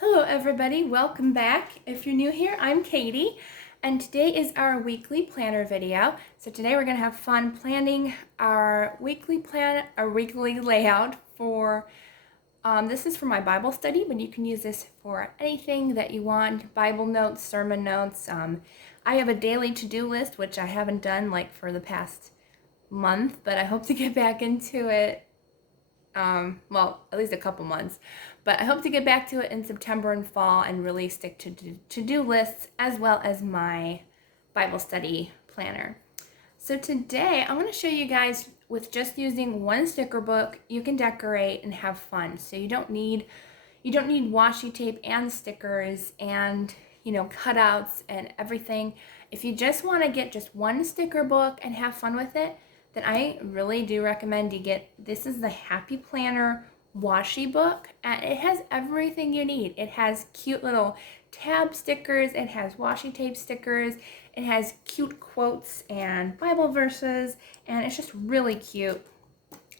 Hello everybody, welcome back. If you're new here, I'm Katie, and today is our weekly planner video. So today we're going to have fun planning our weekly plan, our weekly layout for, this is for my Bible study, but you can use this for anything that you want, Bible notes, sermon notes. I have a daily to-do list, which I haven't done like for the past month, but I hope to get back into it well, at least a couple months, but I hope to get back to it in September and fall and really stick to to-do lists as well as my Bible study planner. So today I'm going to show you guys with just using one sticker book, you can decorate and have fun. So you don't need washi tape and stickers and cutouts and everything. If you just want to get just one sticker book and have fun with it, then I really do recommend you get, this is the Happy Planner washi book, and it has everything you need. It has cute little tab stickers, it has washi tape stickers, it has cute quotes and Bible verses, and it's just really cute.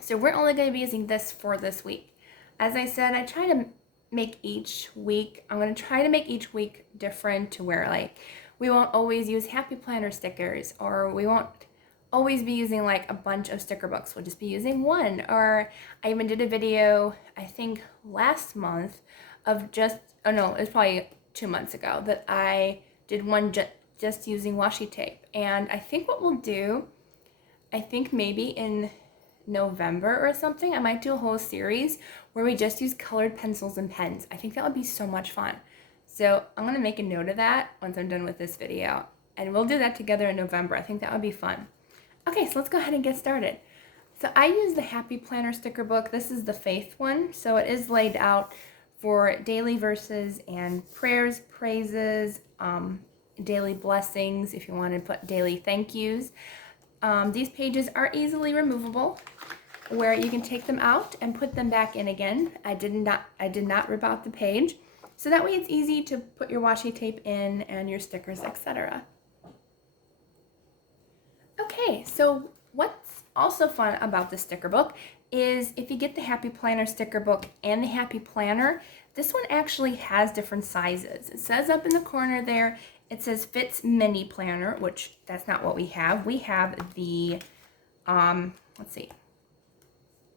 So we're only going to be using this for this week. As I said, I try to make each week, I'm going to try to make each week different to where like we won't always use Happy Planner stickers, or we won't always be using like a bunch of sticker books. We'll just be using one. Or I even did a video, I think last month, of just, oh no, it was probably 2 months ago, that I did one just using washi tape. And I think what we'll do, I think maybe in November or something, I might do a whole series where we just use colored pencils and pens. I think that would be so much fun. So I'm gonna make a note of that once I'm done with this video. And we'll do that together in November. I think that would be fun. Okay, so let's go ahead and get started. So I use the Happy Planner sticker book. This is the faith one. So it is laid out for daily verses and prayers, praises, daily blessings, if you want to put daily thank yous. These pages are easily removable, where you can take them out and put them back in again. I did not rip out the page. So that way it's easy to put your washi tape in and your stickers, etc. Okay, so what's also fun about the sticker book is if you get the Happy Planner sticker book and the Happy Planner, this one actually has different sizes. It says up in the corner there, it says Fits Mini Planner, which that's not what we have. We have the, let's see,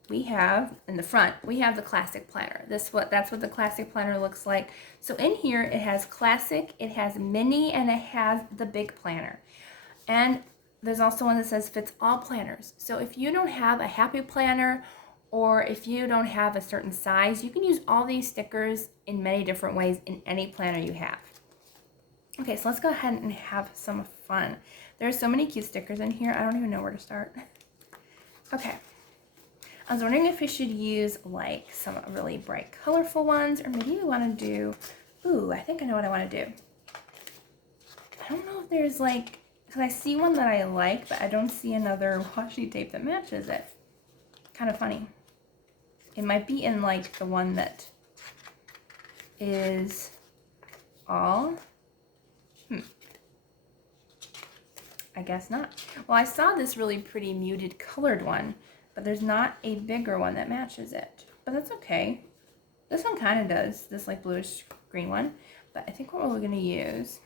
we have in the front, we have the Classic Planner. That's what the Classic Planner looks like. So in here, it has Classic, it has Mini, and it has the Big Planner. And there's also one that says Fits All Planners. So if you don't have a Happy Planner, or if you don't have a certain size, you can use all these stickers in many different ways in any planner you have. Okay, so let's go ahead and have some fun. There's so many cute stickers in here, I don't even know where to start. Okay, I was wondering if we should use like some really bright colorful ones, or maybe we want to do, ooh, I think I know what I want to do. I don't know if there's like, because I see one that I like, but I don't see another washi tape that matches it. Kind of funny. It might be in like the one that is all, I guess not. Well, I saw this really pretty muted colored one, but there's not a bigger one that matches it. But that's okay. This one kind of does, this like bluish green one. But I think what we're going to use,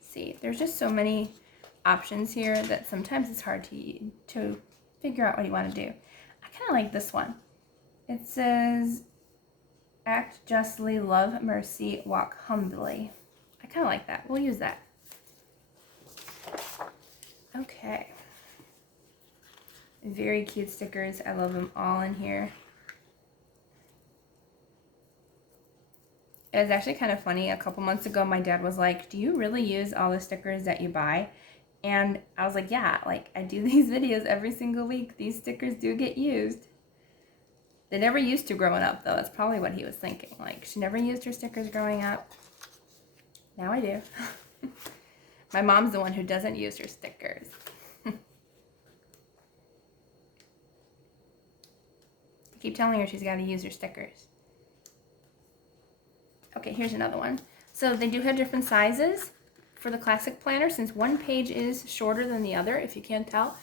see, there's just so many options here that sometimes it's hard to figure out what you want to do. I kind of like this one. It says, Act justly, love mercy, walk humbly. I kind of like that. We'll use that. Okay. Very cute stickers. I love them all in here. It was actually kind of funny. A couple months ago, my dad was like, do you really use all the stickers that you buy? And I was like, yeah, like I do these videos every single week. These stickers do get used. They never used to growing up, though. That's probably what he was thinking. Like, she never used her stickers growing up. Now I do. My mom's the one who doesn't use her stickers. I keep telling her she's got to use her stickers. Okay, here's another one. So they do have different sizes for the Classic Planner, since one page is shorter than the other, if you can't tell.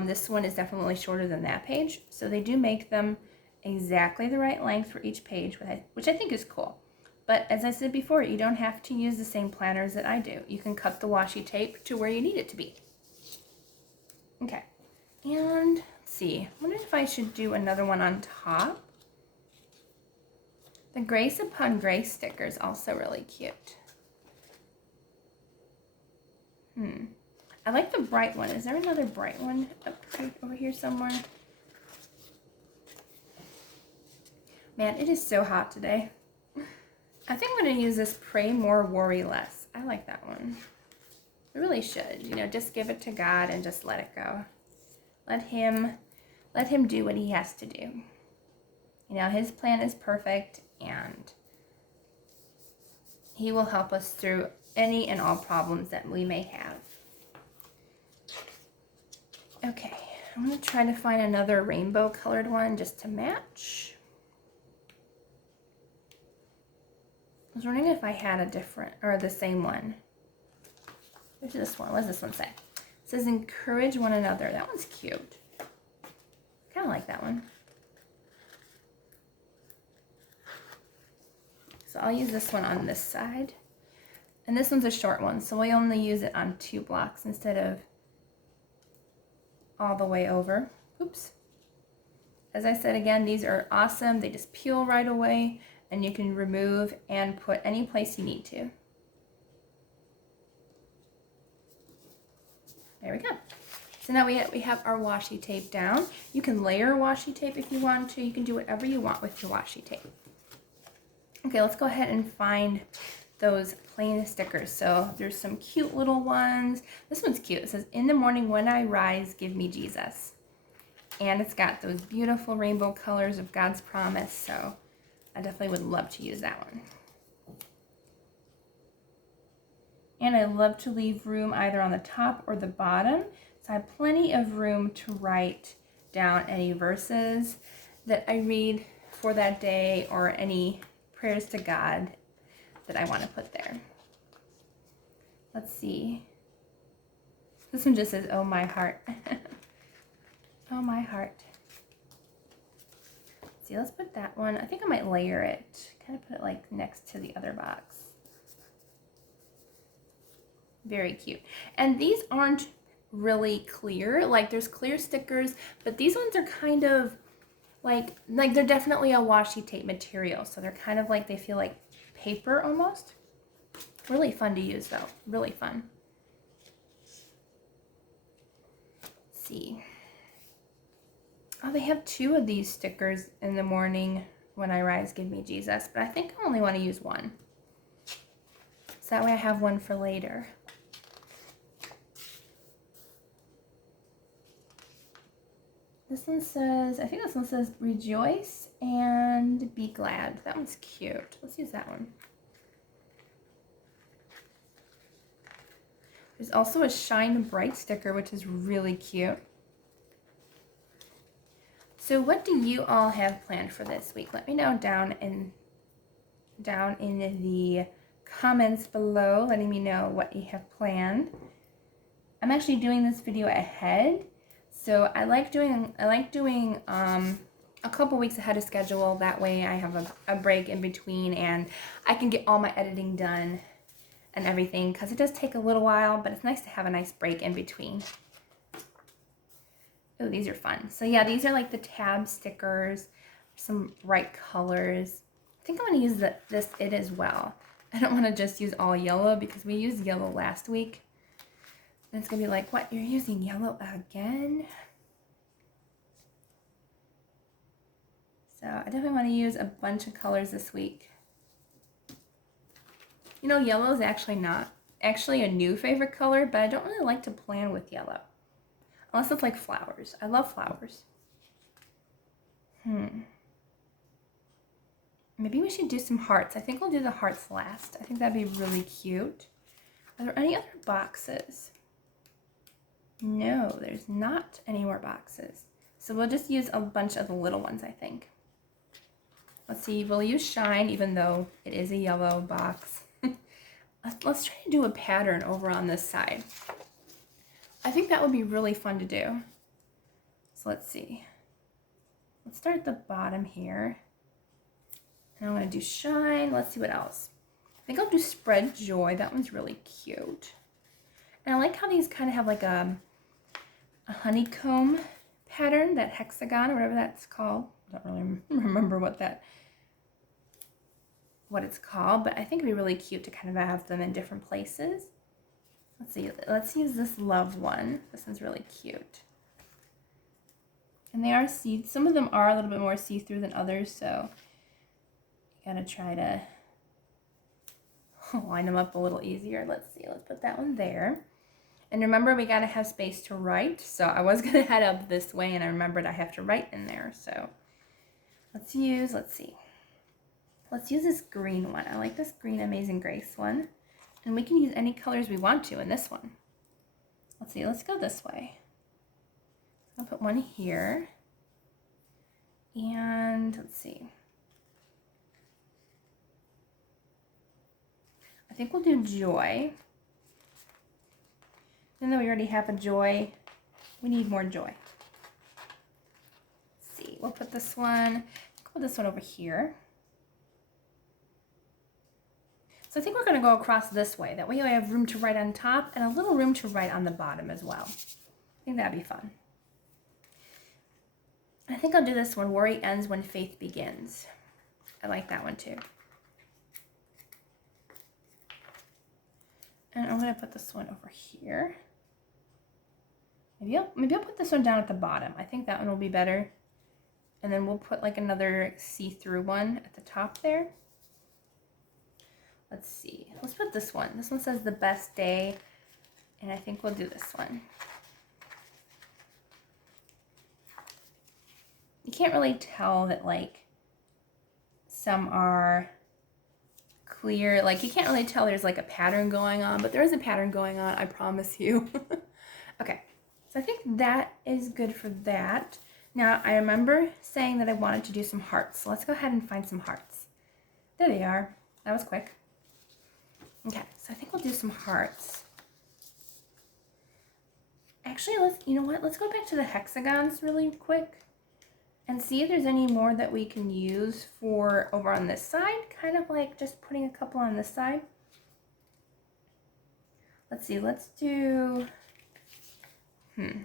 This one is definitely shorter than that page. So they do make them exactly the right length for each page, which I think is cool. But as I said before, you don't have to use the same planners that I do. You can cut the washi tape to where you need it to be. Okay, and let's see. I wonder if I should do another one on top. The Grace Upon Grace sticker is also really cute. I like the bright one. Is there another bright one over here somewhere? Man, it is so hot today. I think I'm going to use this Pray More, Worry Less. I like that one. I really should. You know, just give it to God and just let it go. Let him do what he has to do. You know, his plan is perfect, and he will help us through any and all problems that we may have. Okay, I'm going to try to find another rainbow colored one just to match. I was wondering if I had a different, or the same one. There's this one. What does this one say? It says encourage one another. That one's cute. Kind of like that one. So I'll use this one on this side. And this one's a short one, so we only use it on 2 blocks instead of all the way over. Oops. As I said again, these are awesome. They just peel right away, and you can remove and put any place you need to. There we go. So now we have our washi tape down. You can layer washi tape if you want to. You can do whatever you want with your washi tape. Okay, let's go ahead and find those plain stickers. So there's some cute little ones. This one's cute. It says, in the morning when I rise, give me Jesus. And it's got those beautiful rainbow colors of God's promise. So I definitely would love to use that one. And I love to leave room either on the top or the bottom. So I have plenty of room to write down any verses that I read for that day or any prayers to God that I want to put there. Let's see. This one just says, oh my heart. Oh my heart. Let's see, let's put that one. I think I might layer it. Kind of put it like next to the other box. Very cute. And these aren't really clear. Like there's clear stickers, but these ones are kind of like they're definitely a washi tape material. So they're kind of like, they feel like paper almost. Really fun to use though. Really fun. Let's see. Oh, they have 2 of these stickers in the morning when I rise, give me Jesus. But I think I only want to use one. So that way I have one for later. This one says, I think this one says rejoice and be glad. That one's cute. Let's use that one. There's also a shine bright sticker, which is really cute. So what do you all have planned for this week? Let me know down in the comments below, letting me know what you have planned. I'm actually doing this video ahead. So I like doing a couple weeks ahead of schedule. That way I have a break in between and I can get all my editing done and everything, because it does take a little while, but it's nice to have a nice break in between. Oh, these are fun. So yeah, these are like the tab stickers, some bright colors. I think I'm going to use it as well. I don't want to just use all yellow because we used yellow last week. And it's going to be like, what, you're using yellow again? So I definitely want to use a bunch of colors this week. You know, yellow is actually a new favorite color, but I don't really like to plan with yellow. Unless it's like flowers. I love flowers. Maybe we should do some hearts. I think we'll do the hearts last. I think that'd be really cute. Are there any other boxes? No, there's not any more boxes. So we'll just use a bunch of the little ones, I think. Let's see, we'll use shine even though it is a yellow box. Let's try to do a pattern over on this side. I think that would be really fun to do. So let's see. let's start at the bottom here. And I'm going to do shine. Let's see what else. I think I'll do spread joy. That one's really cute. And I like how these kind of have like a honeycomb pattern, that hexagon or whatever that's called. I don't really remember what it's called, but I think it'd be really cute to kind of have them in different places. Let's see, let's use this love one. This one's really cute. And they are some of them are a little bit more see-through than others, so you gotta try to line them up a little easier. Let's see, let's put that one there. And remember, we gotta have space to write, so I was gonna head up this way and I remembered I have to write in there, so let's use this green one. I like this green Amazing Grace one. And we can use any colors we want to in this one. Let's see, let's go this way. I'll put one here. And let's see. I think we'll do joy. Even though we already have a joy, we need more joy. Let's see, we'll put this one over here. So I think we're going to go across this way. That way I have room to write on top and a little room to write on the bottom as well. I think that'd be fun. I think I'll do this one, Worry Ends When Faith Begins. I like that one too. And I'm going to put this one over here. Maybe I'll put this one down at the bottom. I think that one will be better. And then we'll put like another see-through one at the top there. Let's see. Let's put this one. This one says The Best Day. And I think we'll do this one. You can't really tell that like some are clear. Like you can't really tell there's like a pattern going on, but there is a pattern going on, I promise you. Okay. So I think that is good for that. Now, I remember saying that I wanted to do some hearts. So let's go ahead and find some hearts. There they are. That was quick. Okay, so I think we'll do some hearts. Actually, you know what? Let's go back to the hexagons really quick and see if there's any more that we can use for over on this side. Kind of like just putting a couple on this side. Let's see, let's do... I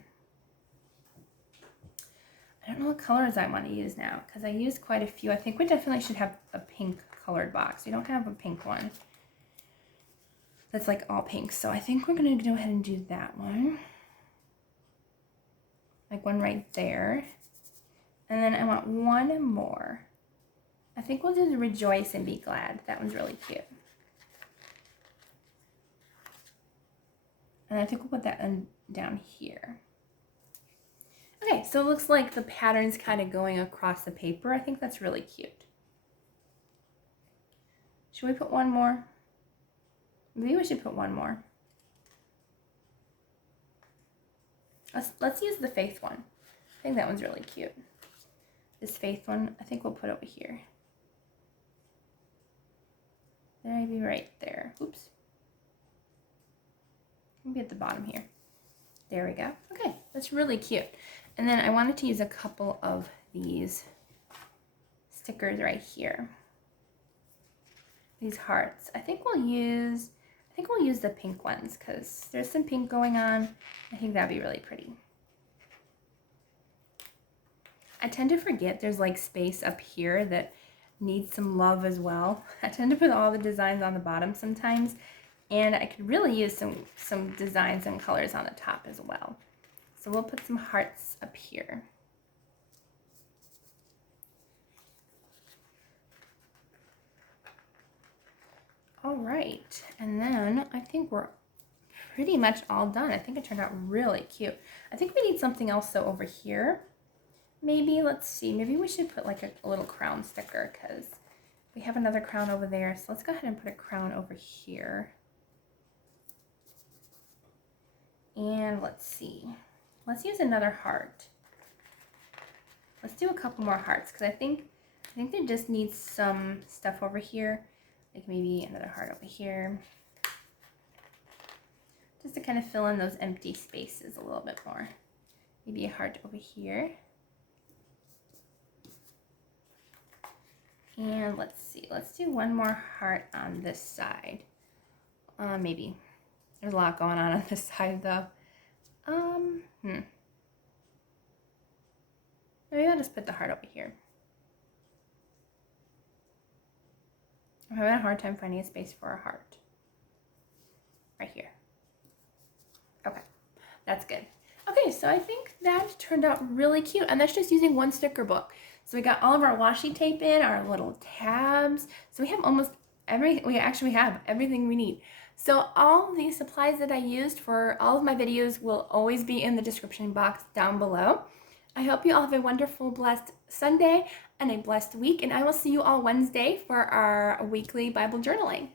don't know what colors I want to use now because I used quite a few. I think we definitely should have a pink colored box. We don't have a pink one that's like all pink. So I think we're going to go ahead and do that one. Like one right there. And then I want one more. I think we'll do the Rejoice and Be Glad. That one's really cute. And I think we'll put that down here. Okay, so it looks like the pattern's kind of going across the paper. I think that's really cute. Should we put one more? Maybe we should put one more. Let's use the Faith one. I think that one's really cute. This Faith one, I think we'll put over here. Maybe right there. Oops. Maybe at the bottom here. There we go. Okay, that's really cute. And then I wanted to use a couple of these stickers right here. These hearts. I think we'll use the pink ones because there's some pink going on. I think that'd be really pretty. I tend to forget there's like space up here that needs some love as well. I tend to put all the designs on the bottom sometimes, and I could really use some designs and colors on the top as well. So we'll put some hearts up here. All right, and then I think we're pretty much all done. I think it turned out really cute. I think we need something else though over here. Maybe, let's see, maybe we should put like a little crown sticker because we have another crown over there. So let's go ahead and put a crown over here. And let's see, let's use another heart. Let's do a couple more hearts because I think they just need some stuff over here. Like maybe another heart over here. Just to kind of fill in those empty spaces a little bit more. Maybe a heart over here. And let's see, let's do one more heart on this side. Maybe. There's a lot going on this side though. Maybe I'll just put the heart over here. I'm having a hard time finding a space for a heart. Right here. Okay, that's good. Okay, so I think that turned out really cute, and that's just using one sticker book. So we got all of our washi tape in, our little tabs. So we have almost we actually have everything we need. So all the supplies that I used for all of my videos will always be in the description box down below. I hope you all have a wonderful, blessed Sunday and a blessed week, and I will see you all Wednesday for our weekly Bible journaling.